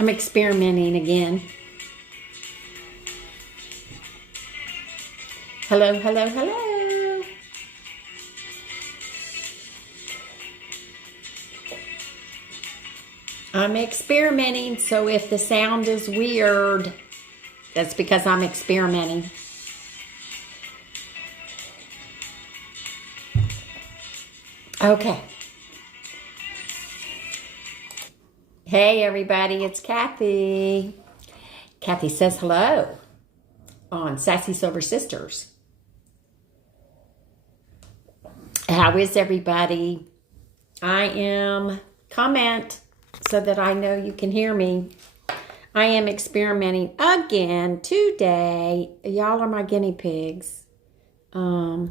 I'm experimenting again. Hello, hello, hello. I'm experimenting, so if the sound is weird, that's because I'm experimenting. Okay. Hey everybody, it's Cathy. Cathy says hello on Sassy Silver Sisters. How is everybody? I am, comment so that I know you can hear me. I am experimenting again today. Y'all are my guinea pigs. I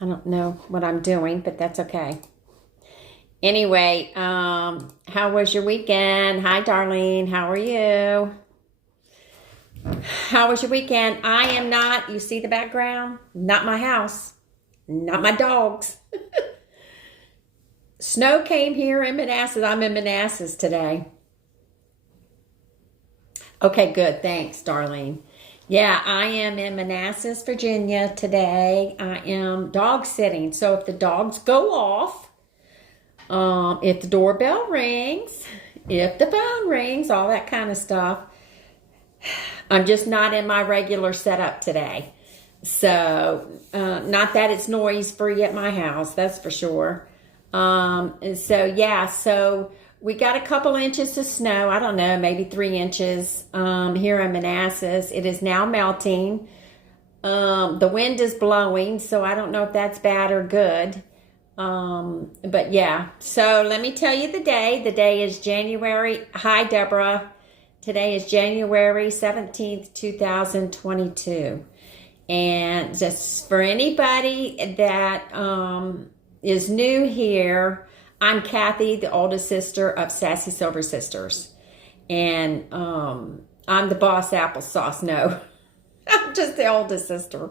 don't know what I'm doing, but that's okay. Anyway, how was your weekend? Hi, Darlene. How are you? How was your weekend? I am not, you see the background? Not my house. Not my dogs. Snow came here in Manassas. I'm in Manassas today. Okay, good. Thanks, Darlene. Yeah, I am in Manassas, Virginia today. I am dog sitting. So if the dogs go off, if the doorbell rings, if the phone rings, all that kind of stuff, I'm just not in my regular setup today. So, not that it's noise free at my house, that's for sure. And so, yeah, so we got a couple inches of snow. I don't know, maybe 3 inches here in Manassas. It is now melting. The wind is blowing, so I don't know if that's bad or good. But yeah, so let me tell you the day. The day is January. Hi, Deborah. Today is January 17th, 2022. And just for anybody that is new here, I'm Cathy, the oldest sister of Sassy Silver Sisters. And I'm the boss applesauce. No, I'm just the oldest sister.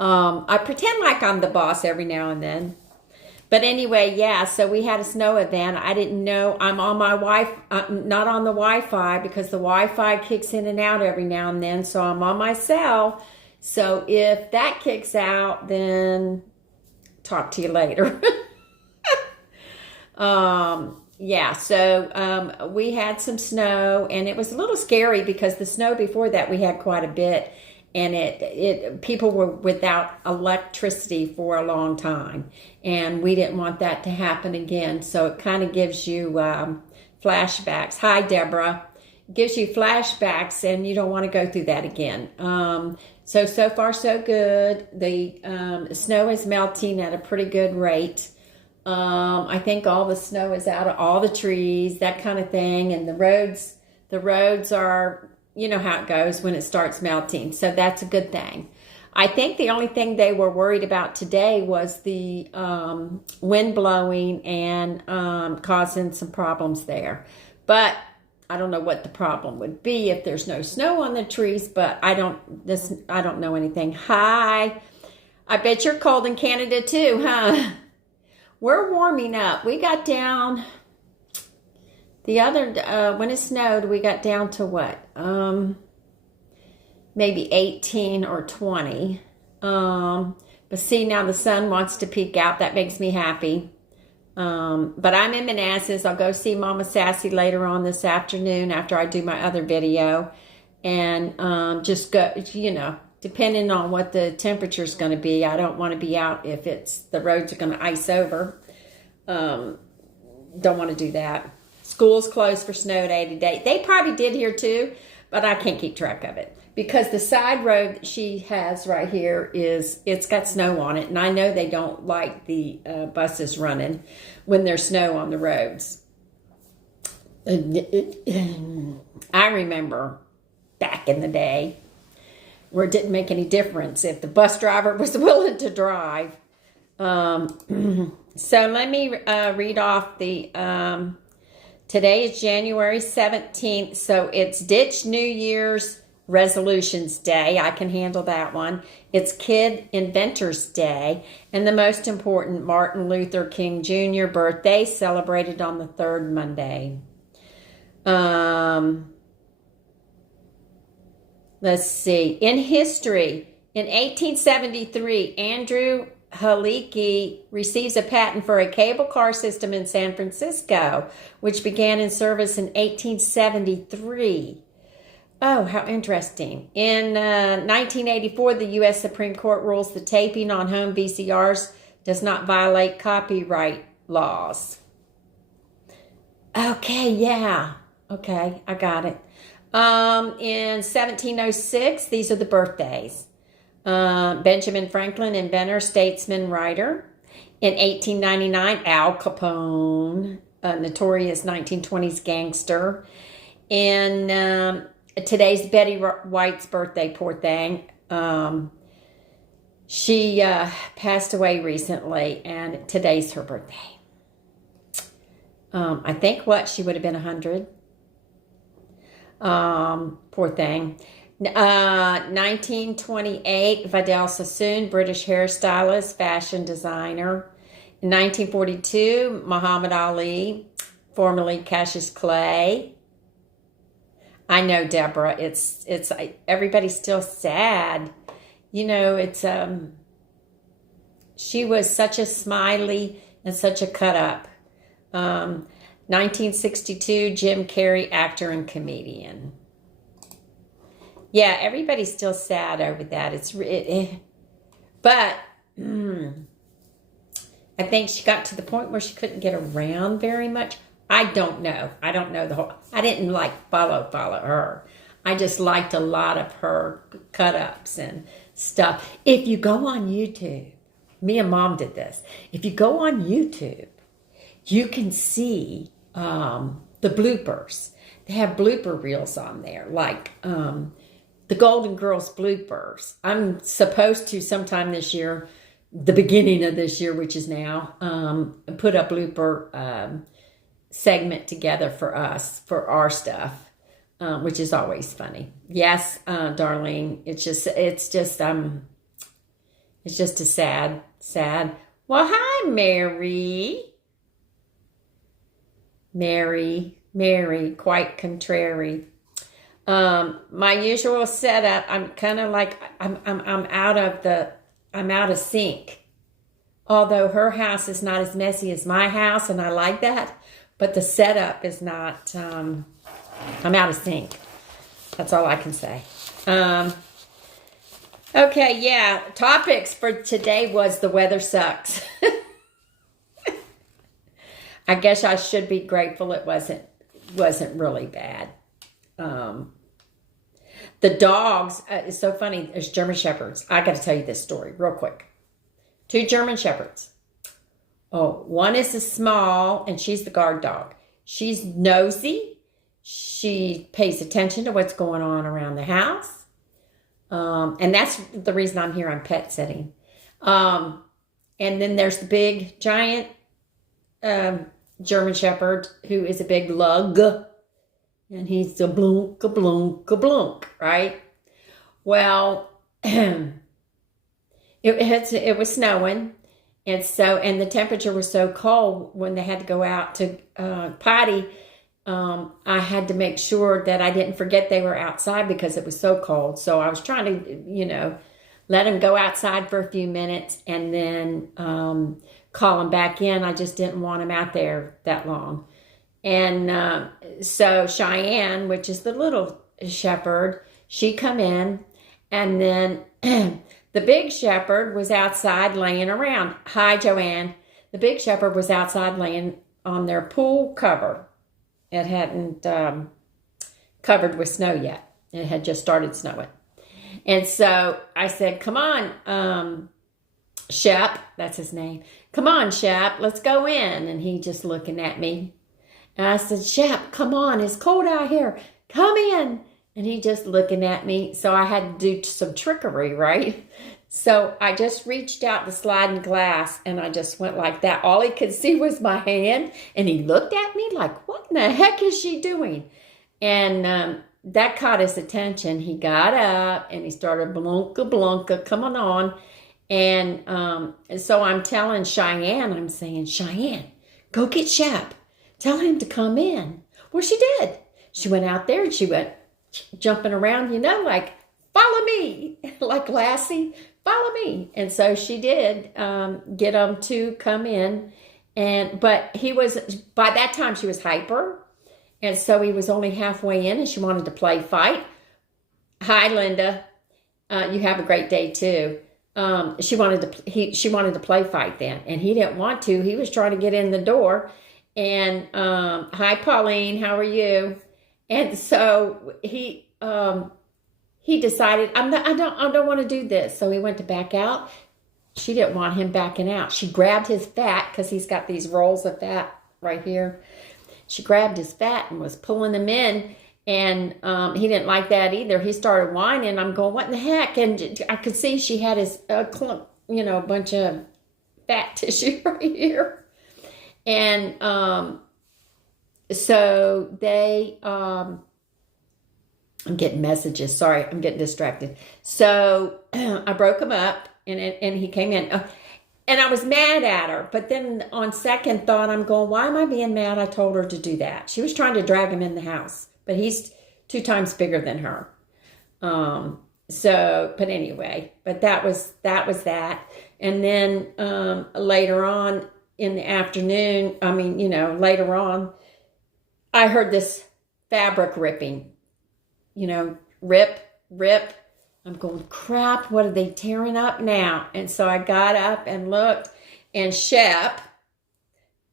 I pretend like I'm the boss every now and then. But anyway, yeah, so we had a snow event. I didn't know. I'm on my not on the Wi-Fi because the Wi-Fi kicks in and out every now and then. So I'm on my cell. So if that kicks out, then talk to you later. Yeah, so we had some snow, and it was a little scary because the snow before that we had quite a bit. And people were without electricity for a long time, and we didn't want that to happen again. So it kind of gives you flashbacks. Hi, Deborah. Gives you flashbacks, and you don't want to go through that again. So far so good. The snow is melting at a pretty good rate. I think all the snow is out of all the trees, that kind of thing, and the roads are. You know how it goes when it starts melting. So that's a good thing. I think the only thing they were worried about today was the wind blowing and causing some problems there. But I don't know what the problem would be if there's no snow on the trees, but I don't know anything. Hi. I bet you're cold in Canada too, huh? We're warming up. We got down the other, when it snowed, we got down to what? Maybe 18 or 20. But see, now the sun wants to peek out. That makes me happy. But I'm in Manassas. I'll go see Mama Sassy later on this afternoon after I do my other video. And just go, depending on what the temperature is going to be. I don't want to be out if the roads are going to ice over. Don't want to do that. School's closed for snow day today. They probably did here too, but I can't keep track of it because the side road that she has right here it's got snow on it, and I know they don't like the buses running when there's snow on the roads. I remember back in the day where it didn't make any difference if the bus driver was willing to drive. So let me read off the... Today is January 17th, so it's Ditch New Year's Resolutions Day. I can handle that one. It's Kid Inventors Day, and the most important, Martin Luther King Jr. birthday, celebrated on the third Monday. Let's see. In history, in 1873, Andrew Halicki receives a patent for a cable car system in San Francisco, which began in service in 1873. Oh, how interesting. In 1984, the U.S. Supreme Court rules the taping on home VCRs does not violate copyright laws. Okay, yeah. Okay, I got it. In 1706, these are the birthdays. Benjamin Franklin, inventor, statesman, writer. In 1899, Al Capone, a notorious 1920s gangster. In today's Betty White's birthday, poor thing. She passed away recently, and today's her birthday. I think she would have been 100. Poor thing. 1928, Vidal Sassoon, British hairstylist, fashion designer. In 1942, Muhammad Ali, formerly Cassius Clay. I know, Deborah, it's everybody's still sad. You know, it's she was such a smiley and such a cut up. 1962, Jim Carrey, actor and comedian. Yeah, everybody's still sad over that. But I think she got to the point where she couldn't get around very much. I don't know. I don't know the whole. I didn't follow her. I just liked a lot of her cut-ups and stuff. If you go on YouTube, me and Mom did this. If you go on YouTube, you can see the bloopers. They have blooper reels on there, like the Golden Girls bloopers. I'm supposed to sometime this year, the beginning of this year, which is now, put a blooper segment together for us, for our stuff, which is always funny. Yes, Darlene, it's just a sad. Well, hi, Mary, quite contrary. My usual setup, I'm kind of like, I'm out of sync. Although her house is not as messy as my house, and I like that, but the setup is not, I'm out of sync. That's all I can say. Okay, yeah, topics for today was the weather sucks. I guess I should be grateful it wasn't really bad. The dogs, it's so funny, there's German Shepherds. I got to tell you this story real quick. 2 German Shepherds. Oh, one is a small, and she's the guard dog. She's nosy. She pays attention to what's going on around the house. And that's the reason I'm here on pet sitting. And then there's the big, giant German Shepherd, who is a big lug. And he's a blunk, a blunk, a blunk, right? Well, it was snowing. And the temperature was so cold when they had to go out to potty. I had to make sure that I didn't forget they were outside because it was so cold. So I was trying to, let them go outside for a few minutes and then call them back in. I just didn't want them out there that long. And so Cheyenne, which is the little shepherd, she come in, and then the big shepherd was outside laying around. Hi, Joanne. The big shepherd was outside laying on their pool cover. It hadn't covered with snow yet. It had just started snowing. And so I said, come on, Shep, that's his name. Come on, Shep, let's go in. And he just looking at me. And I said, Shep, come on, it's cold out here. Come in. And he just looking at me. So I had to do some trickery, right? So I just reached out the sliding glass and I just went like that. All he could see was my hand. And he looked at me like, what in the heck is she doing? And that caught his attention. He got up and he started blunka, blunka, coming on. And so I'm telling Cheyenne, I'm saying, Cheyenne, go get Shep. Tell him to come in. Well, she did. she went out there and she went jumping around, like, follow me, like Lassie, follow me. And so she did get him to come in. But by that time she was hyper. And so he was only halfway in and she wanted to play fight. Hi, Linda. You have a great day too. She wanted to play fight then, and he didn't want to. He was trying to get in the door. And hi, Pauline, how are you? And so he decided, I don't want to do this. So he went to back out. She didn't want him backing out. She grabbed his fat, because he's got these rolls of fat right here. She grabbed his fat and was pulling them in. And he didn't like that either. He started whining. I'm going, what in the heck? And I could see she had his clump, bunch of fat tissue right here. And so they, I'm getting messages. Sorry, I'm getting distracted. So I broke him up, and he came in. And I was mad at her. But then on second thought, I'm going, why am I being mad? I told her to do that. She was trying to drag him in the house. But he's 2 times bigger than her. But anyway, but that was that. And then later on in the afternoon, later on, I heard this fabric ripping. Rip. I'm going, crap, what are they tearing up now? And so I got up and looked, and Shep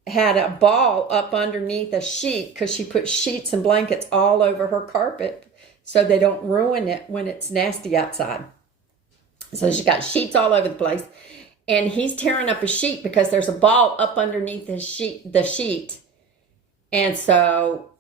had a ball up underneath a sheet, because she put sheets and blankets all over her carpet so they don't ruin it when it's nasty outside. So she got sheets all over the place, and he's tearing up a sheet because there's a ball up underneath the sheet. And so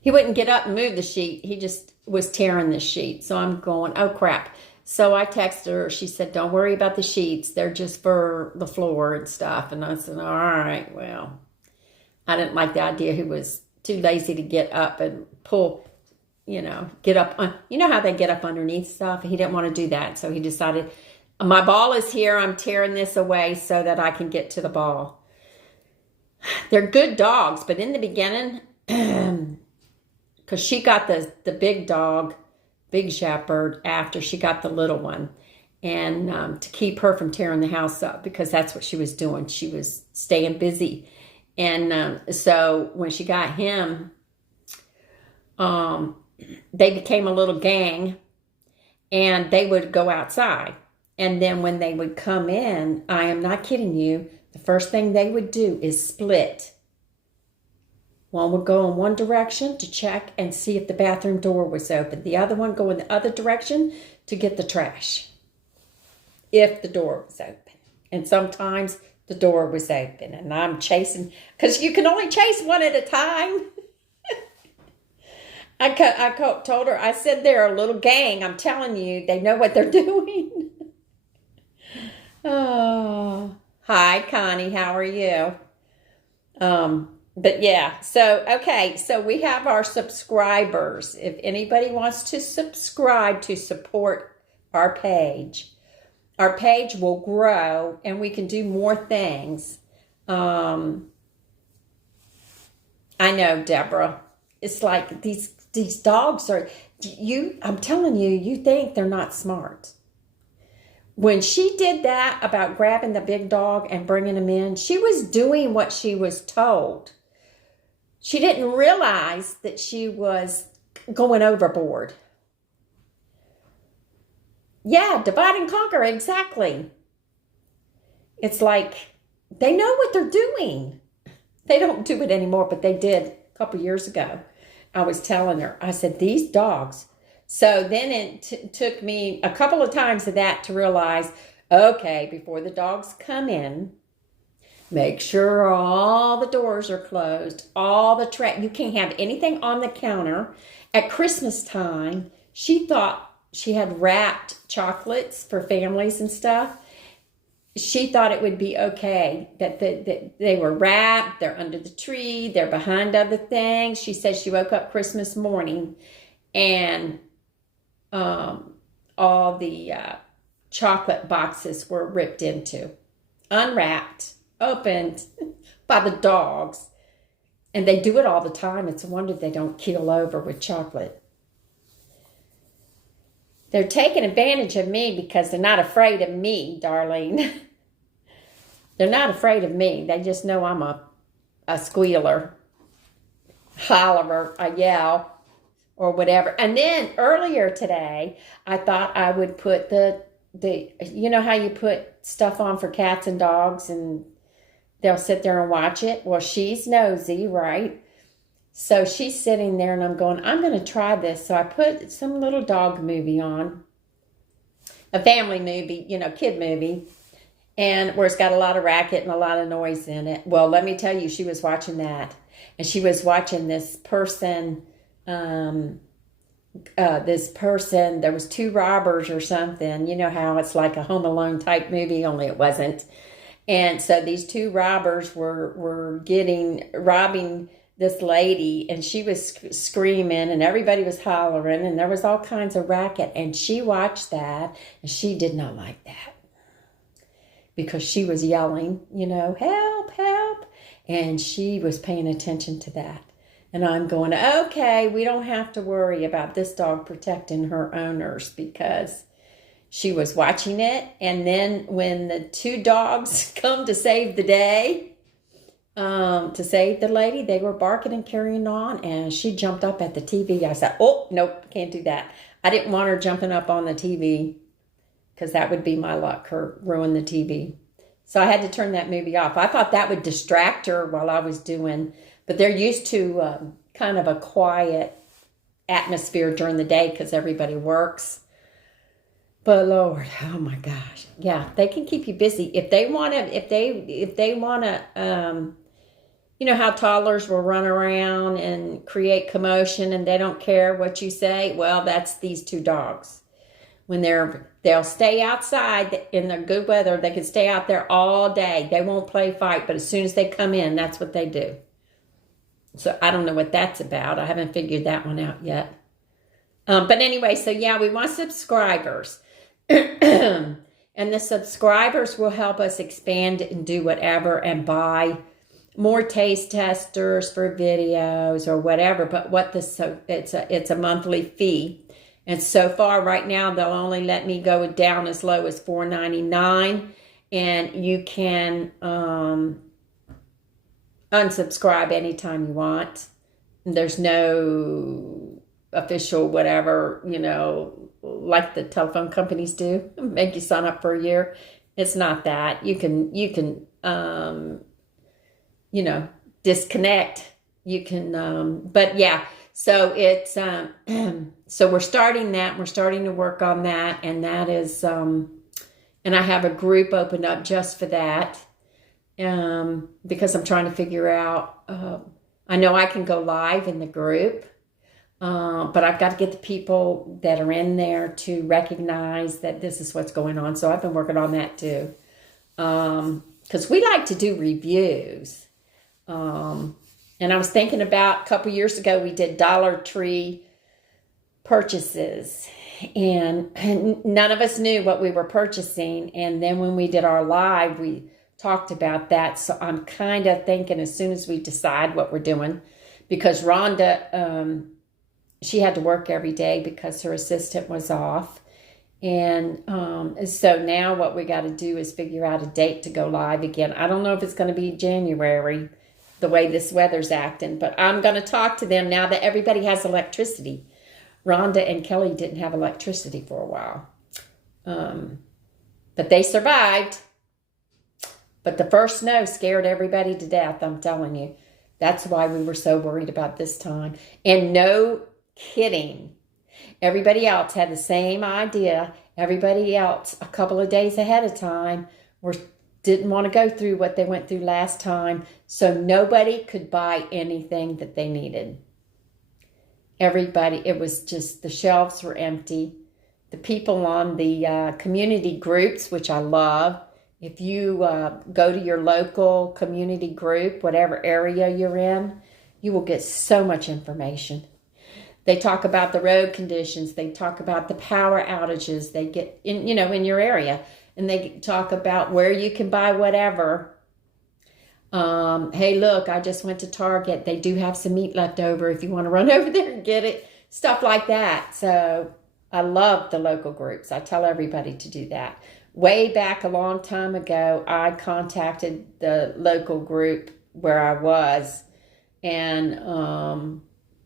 he wouldn't get up and move the sheet. He just was tearing the sheet. So I'm going, oh crap. So I texted her. She said, don't worry about the sheets. They're just for the floor and stuff. And I said, all right, well, I didn't like the idea. He was too lazy to get up and pull, get up. How they get up underneath stuff? He didn't want to do that. So he decided, my ball is here. I'm tearing this away so that I can get to the ball. They're good dogs. But in the beginning, because she got the big dog, big shepherd, after she got the little one, and to keep her from tearing the house up, because that's what she was doing. She was staying busy. And so when she got him, they became a little gang, and they would go outside. And then when they would come in, I am not kidding you, the first thing they would do is split. One would go in one direction to check and see if the bathroom door was open. The other one go in the other direction to get the trash, if the door was open. And sometimes the door was open, and I'm chasing, because you can only chase one at a time. I told her, I said, they're a little gang. I'm telling you, they know what they're doing. Oh, hi, Connie. How are you? But yeah, so we have our subscribers. If anybody wants to subscribe to support our page will grow, and we can do more things. I know, Deborah. It's like these dogs are, I'm telling you, you think they're not smart. When she did that about grabbing the big dog and bringing him in, she was doing what she was told. She didn't realize that she was going overboard. Yeah, divide and conquer, exactly. It's like they know what they're doing. They don't do it anymore, but they did a couple years ago. I was telling her, I said, these dogs. So then it took me a couple of times of that to realize, okay, before the dogs come in, make sure all the doors are closed, you can't have anything on the counter. At Christmas time, she thought she had wrapped chocolates for families and stuff. She thought it would be okay that they were wrapped, they're under the tree, they're behind other things. She said she woke up Christmas morning and all the chocolate boxes were ripped into, unwrapped, opened by the dogs. And they do it all the time. It's a wonder they don't keel over with chocolate. They're taking advantage of me because they're not afraid of me, Darlene. They're not afraid of me. They just know I'm a squealer, hollerer, a yell, or whatever. And then earlier today, I thought I would put the you know how you put stuff on for cats and dogs and they'll sit there and watch it? Well, she's nosy, right? So she's sitting there and I'm going to try this. So I put some little dog movie on, a family movie, kid movie, and where it's got a lot of racket and a lot of noise in it. Well, let me tell you, she was watching that. And she was watching this person, there was two robbers or something. You know how it's like a Home Alone type movie, only it wasn't. And so these two robbers were robbing this lady, and she was screaming, and everybody was hollering, and there was all kinds of racket. And she watched that, and she did not like that because she was yelling, help, help. And she was paying attention to that. And I'm going, okay, we don't have to worry about this dog protecting her owners because she was watching it. And then when the two dogs come to save the day, to save the lady, they were barking and carrying on. And she jumped up at the TV. I said, oh, nope, can't do that. I didn't want her jumping up on the TV because that would be my luck, her ruin the TV. So I had to turn that movie off. I thought that would distract her while I was doing, but they're used to kind of a quiet atmosphere during the day because everybody works. But Lord, oh my gosh. Yeah, they can keep you busy. If they want to, you know how toddlers will run around and create commotion and they don't care what you say? Well, that's these two dogs. When they'll stay outside in the good weather, they can stay out there all day. They won't play fight, but as soon as they come in, that's what they do. So I don't know what that's about. I haven't figured that one out yet. But anyway, so yeah, we want subscribers. And the subscribers will help us expand and do whatever and buy more taste testers for videos or whatever. But it's a monthly fee. And so far, right now, they'll only let me go down as low as $4.99. And you can unsubscribe anytime you want. There's no official whatever, like the telephone companies do, make you sign up for a year. It's not that. You can disconnect. You can, but yeah. So it's, so we're starting that. We're starting to work on that. And that is, and I have a group opened up just for that. Because I'm trying to figure out, I know I can go live in the group, but I've got to get the people that are in there to recognize that this is what's going on. So I've been working on that too. Because we like to do reviews. And I was thinking about a couple years ago, we did Dollar Tree purchases. And none of us knew what we were purchasing. And then when we did our live, we talked about that. So I'm kind of thinking as soon as we decide what we're doing, because Rhonda, she had to work every day because her assistant was off. And so now what we got to do is figure out a date to go live again. I don't know if it's going to be January, the way this weather's acting, but I'm going to talk to them now that everybody has electricity. Rhonda and Kelly didn't have electricity for a while. But they survived. But the first snow scared everybody to death, I'm telling you. That's why we were so worried about this time. And no kidding. Everybody else had the same idea. Everybody else, a couple of days ahead of time, didn't want to go through what they went through last time. So nobody could buy anything that they needed. Everybody, it was just, the shelves were empty. The people on the community groups, which I love, if you go to your local community group, whatever area you're in, you will get so much information. They talk about the road conditions. They talk about the power outages they get in your area. And they talk about where you can buy whatever. Hey, look, I just went to Target. They do have some meat left over if you want to run over there and get it. Stuff like that. So I love the local groups. I tell everybody to do that. Way back a long time ago, I contacted the local group where I was and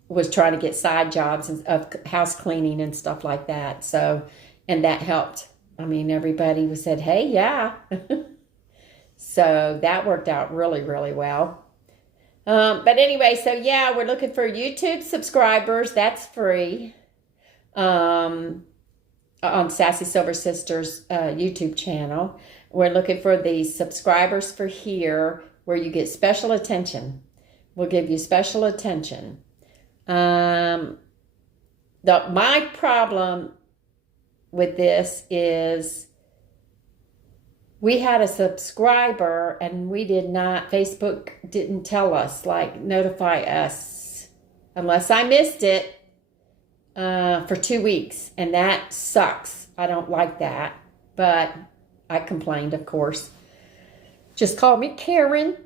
was trying to get side jobs of house cleaning and stuff like that. So, and that helped. I mean, everybody said, hey, yeah. So that worked out really, really well. But anyway, so yeah, we're looking for YouTube subscribers. That's free. On Sassy Silver Sisters YouTube channel. We're looking for the subscribers for here where you get special attention. We'll give you special attention. My problem with this is we had a subscriber and we did not, Facebook didn't tell us, like notify us unless I missed it for 2 weeks. And that sucks. I don't like that. But I complained, of course. Just call me Karen.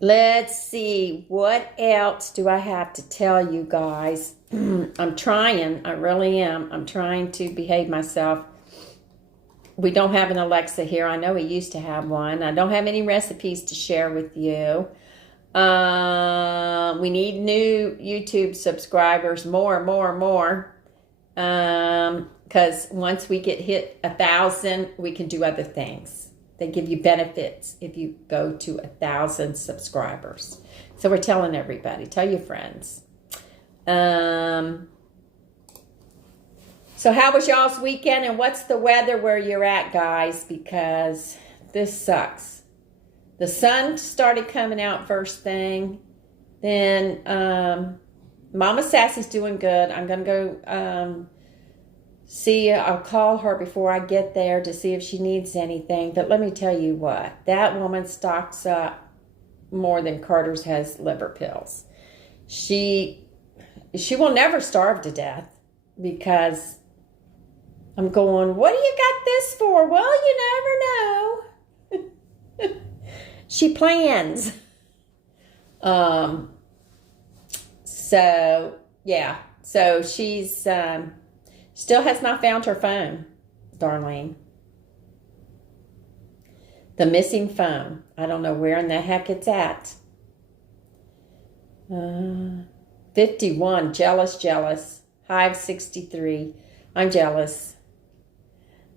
Let's see. What else do I have to tell you guys? I'm trying. I really am. I'm trying to behave myself. We don't have an Alexa here. I know we used to have one. I don't have any recipes to share with you. We need new YouTube subscribers, more. Because once we get hit 1,000, we can do other things. They give you benefits if you go to 1,000 subscribers. So we're telling everybody, tell your friends. So how was y'all's weekend and what's the weather where you're at, guys? Because this sucks. The sun started coming out first thing. Then Mama Sassy's doing good. I'm going to go see. I'll call her before I get there to see if she needs anything. But let me tell you what. That woman stocks up more than Carter's has liver pills. She will never starve to death because I'm going, what do you got this for? Well, you never know. She plans. So, yeah. So she's still has not found her phone, Darlene. The missing phone. I don't know where in the heck it's at. 51. Jealous. Hive 63. I'm jealous.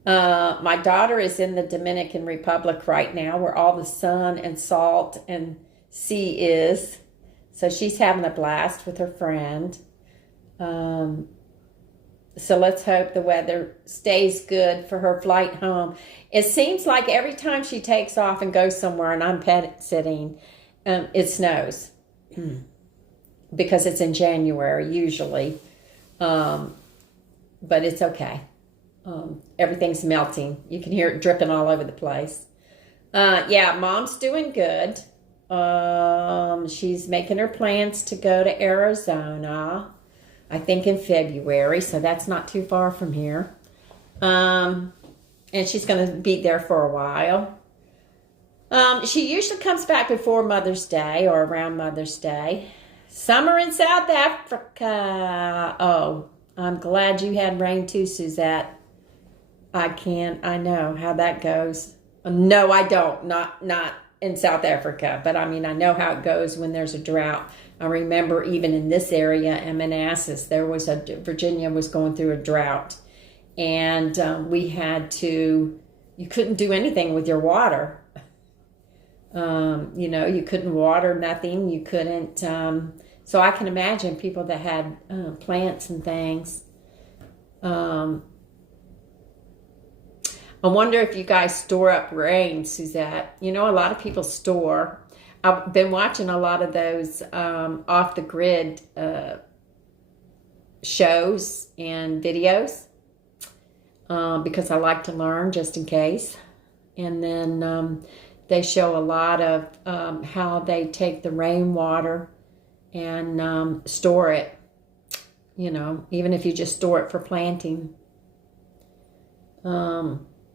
My daughter is in the Dominican Republic right now where all the sun and salt and sea is. So she's having a blast with her friend. So let's hope the weather stays good for her flight home. It seems like every time she takes off and goes somewhere and I'm pet sitting, it snows. Because it's in January usually. But it's okay. Everything's melting. You can hear it dripping all over the place. Yeah, Mom's doing good. She's making her plans to go to Arizona, I think in February, so that's not too far from here. And she's going to be there for a while. She usually comes back before Mother's Day or around Mother's Day. Summer in South Africa. Oh, I'm glad you had rain too, Suzette. I know how that goes. No, I don't. Not in South Africa. But I mean, I know how it goes when there's a drought. I remember even in this area in Manassas, Virginia was going through a drought. And we had to, you couldn't do anything with your water. You couldn't water nothing. You couldn't, so I can imagine people that had plants and things. I wonder if you guys store up rain, Suzette. A lot of people store. I've been watching a lot of those off the grid shows and videos because I like to learn just in case. And then they show a lot of how they take the rainwater and store it, even if you just store it for planting.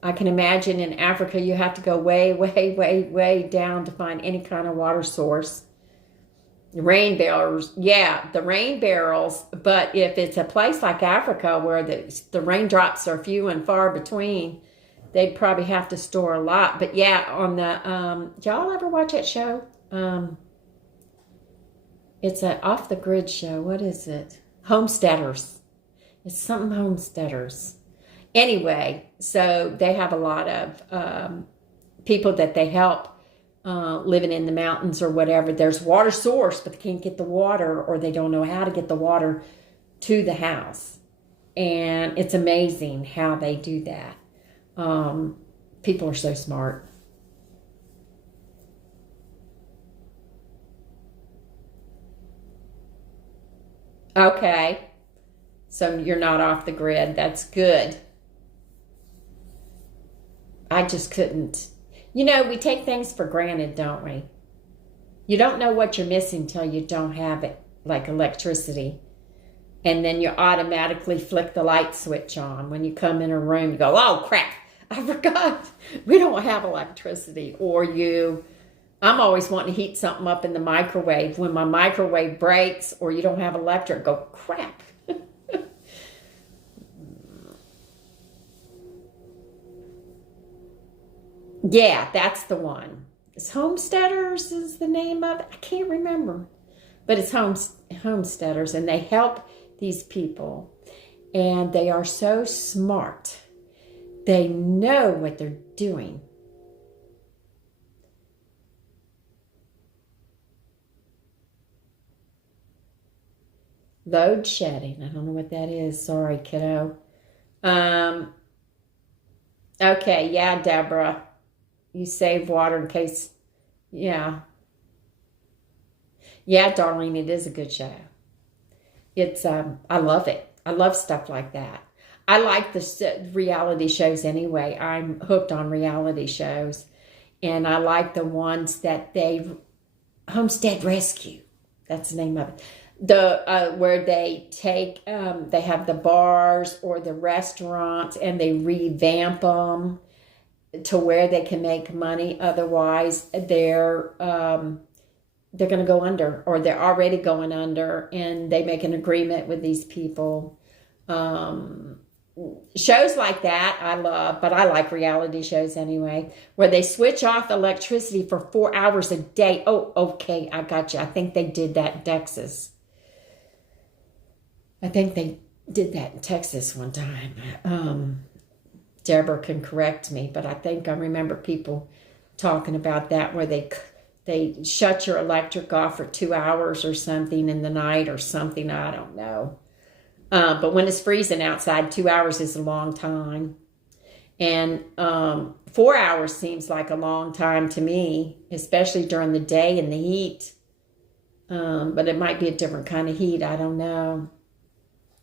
I can imagine in Africa you have to go way, way, way, way down to find any kind of water source. Rain barrels, yeah, the rain barrels. But if it's a place like Africa where the raindrops are few and far between, they'd probably have to store a lot. But yeah, on the y'all ever watch that show? It's an off the grid show. What is it? Homesteaders. It's something Homesteaders. Anyway, so they have a lot of people that they help living in the mountains or whatever. There's water source, but they can't get the water, or they don't know how to get the water to the house. And it's amazing how they do that. People are so smart. Okay. So you're not off the grid. That's good. I just couldn't. You know, we take things for granted, don't we? You don't know what you're missing till you don't have it, like electricity. And then you automatically flick the light switch on. When you come in a room, you go, oh, crap, I forgot. We don't have electricity. Or I'm always wanting to heat something up in the microwave. When my microwave breaks or you don't have electric, go, crap. Yeah, that's the one. It's Homesteaders is the name of it. I can't remember. But it's Homesteaders, and they help these people. And they are so smart. They know what they're doing. Load shedding. I don't know what that is. Sorry, kiddo. Okay, yeah, Deborah. You save water in case, yeah. Yeah, darling, it is a good show. It's, I love it. I love stuff like that. I like the reality shows anyway. I'm hooked on reality shows. And I like the ones that Homestead Rescue. That's the name of it. Where they take, they have the bars or the restaurants and they revamp them to where they can make money. Otherwise, they're going to go under, or they're already going under, and they make an agreement with these people. Shows like that I love, but I like reality shows anyway, where they switch off electricity for 4 hours a day. Oh, okay, I got you. I think they did that in Texas. I think they did that in Texas one time. Deborah can correct me, but I think I remember people talking about that, where they shut your electric off for 2 hours or something in the night or something. I don't know. But when it's freezing outside, 2 hours is a long time. And 4 hours seems like a long time to me, especially during the day in the heat. But it might be a different kind of heat. I don't know.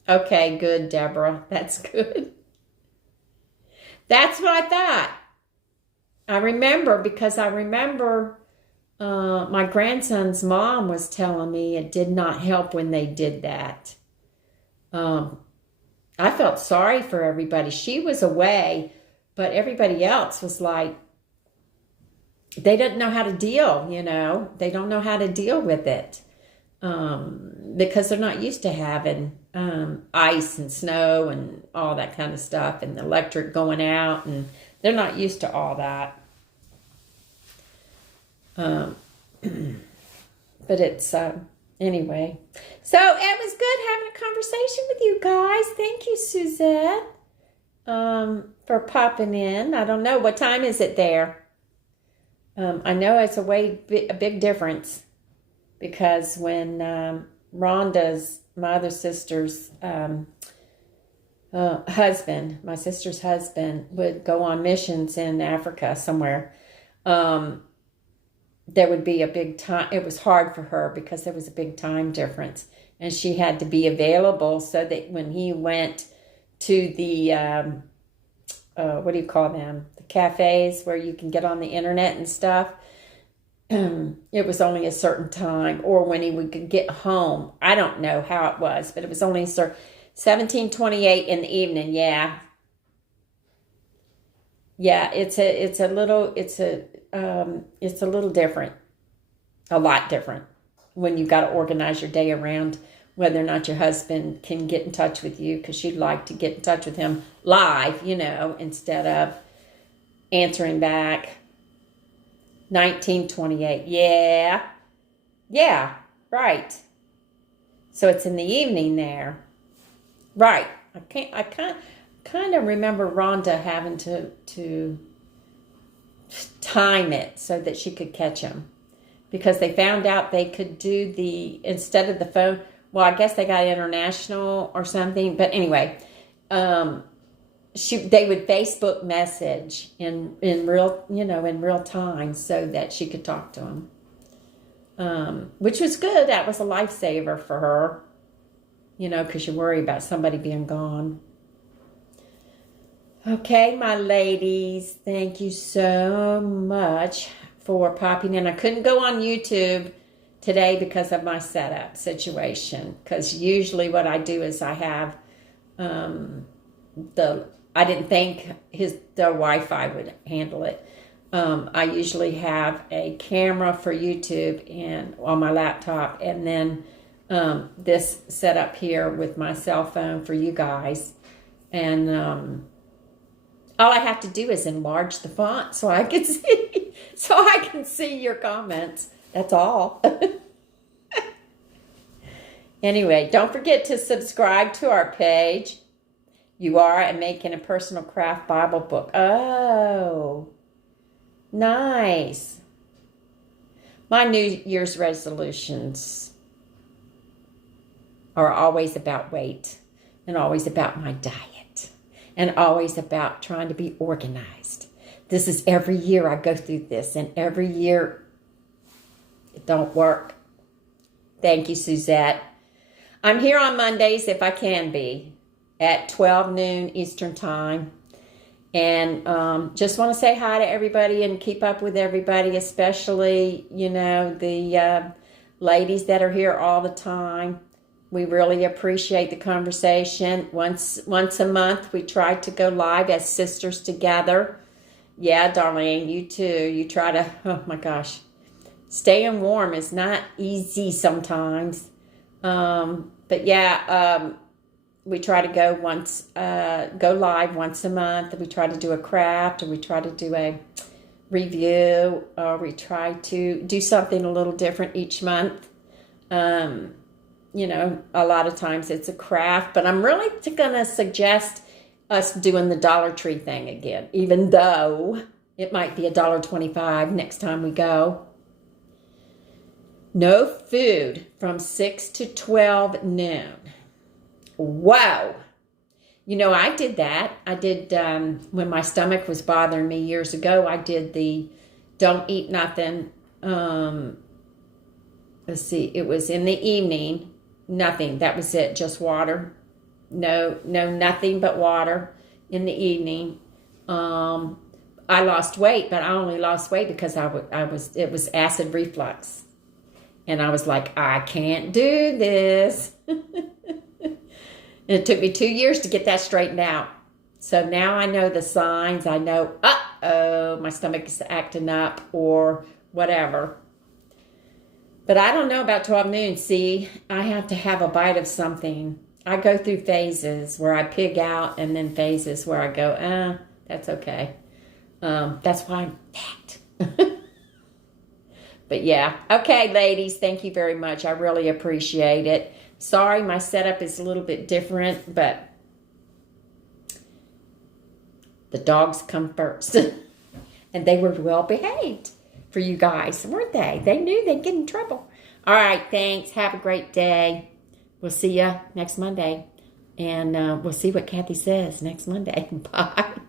Okay, good, Deborah. That's good. That's what I thought. I remember my grandson's mom was telling me it did not help when they did that. I felt sorry for everybody. She was away, but everybody else was like, they didn't know how to deal, They don't know how to deal with it because they're not used to having ice and snow and all that kind of stuff, and the electric going out, and they're not used to all that. But it's anyway. So it was good having a conversation with you guys. Thank you, Suzette, for popping in. I don't know, what time is it there? I know it's a big difference, because when Rhonda's, my other sister's husband, my sister's husband, would go on missions in Africa somewhere, there would be a big time. It was hard for her because there was a big time difference, and she had to be available so that when he went to the, what do you call them? The cafes where you can get on the internet and stuff. It was only a certain time, or when he would get home. I don't know how it was, but it was only 17:28 in the evening. Yeah. Yeah, it's a little different, a lot different when you've got to organize your day around whether or not your husband can get in touch with you, because you'd like to get in touch with him live, instead of answering back. 1928. Yeah. Yeah, right. So it's in the evening there. Right. I kind of remember Rhonda having to time it so that she could catch him, because they found out they could do instead of the phone. Well, I guess they got international or something. But anyway, they would Facebook message in real time so that she could talk to him, which was good. That was a lifesaver for her, because you worry about somebody being gone. Okay, my ladies, thank you so much for popping in. I couldn't go on YouTube today because of my setup situation, because usually what I do is I have I didn't think the Wi-Fi would handle it. I usually have a camera for YouTube and on my laptop, and then this set up here with my cell phone for you guys. And all I have to do is enlarge the font so I can see your comments. That's all. Anyway, don't forget to subscribe to our page. You are making a personal craft Bible book. Oh, nice. My New Year's resolutions are always about weight, and always about my diet, and always about trying to be organized. This is every year I go through this, and every year it don't work. Thank you, Suzette. I'm here on Mondays, if I can be, at 12 noon Eastern Time. And just want to say hi to everybody and keep up with everybody, especially, the ladies that are here all the time. We really appreciate the conversation. Once a month, we try to go live as sisters together. Yeah, Darlene, you too. You try to, oh my gosh, staying warm is not easy sometimes. But yeah, we try to go live once a month. We try to do a craft, or we try to do a review, or we try to do something a little different each month. A lot of times it's a craft, but I'm really going to suggest us doing the Dollar Tree thing again, even though it might be $1.25 next time we go. No food from 6 to 12 noon. Wow. I did that. I did, when my stomach was bothering me years ago, I did the don't eat nothing. Let's see, it was in the evening. Nothing. That was it. Just water. No, nothing but water in the evening. I lost weight, but I only lost weight because it was acid reflux. And I was like, I can't do this. And it took me 2 years to get that straightened out. So now I know the signs. I know, my stomach is acting up or whatever. But I don't know about 12 noon. See, I have to have a bite of something. I go through phases where I pig out, and then phases where I go, that's okay. That's why I'm fat. But yeah. Okay, ladies, thank you very much. I really appreciate it. Sorry, my setup is a little bit different, but the dogs come first. And they were well behaved for you guys, weren't they? They knew they'd get in trouble. All right, thanks. Have a great day. We'll see you next Monday. And we'll see what Cathy says next Monday. Bye.